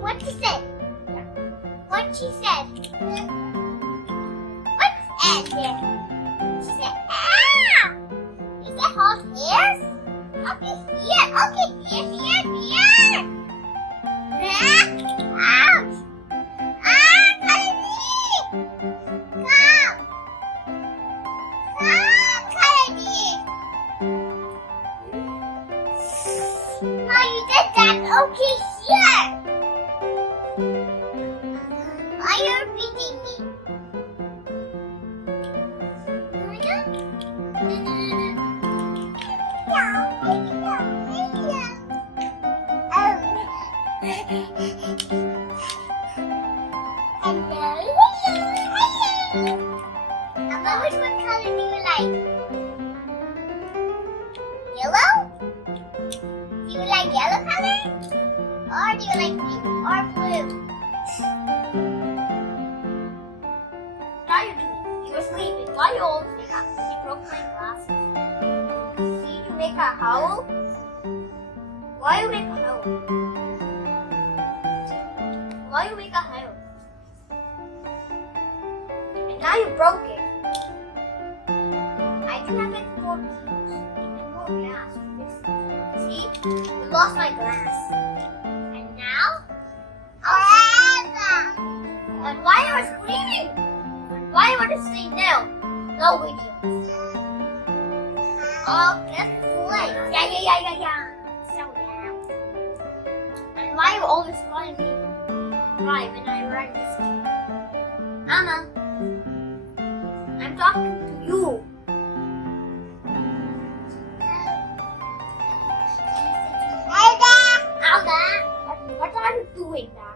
what she said. What she said. What's that there? She said, ah! Is that hot hairs? Okay, here. Okay, here. Ah, ouch! Ah, Kennedy! Come! Come, Kennedy! Oh, you did that. Okay, here. Why are you beating me? Hello. Mama, which one color do you like? Yellow? Do you like yellow color? Or do you like pink or blue? Now you're doing. You were sleeping. Why you always wake up? You broke my glasses. See, you make a howl. Why you make a howl? Why you make a howl? And now you broke it. I can have like 4 keys and more glass. See? You lost my glass. And now? And why you were screaming? And why you want to say no? No video. Oh, let's play. Yeah. So loud. And why you always calling me cry when I write this game? Mama, I'm talking to you. Alda, what are you doing now?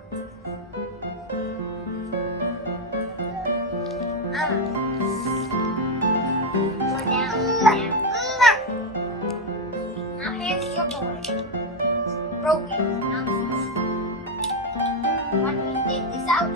Go down. Now here's your toy. Broken. Now want me to take this out?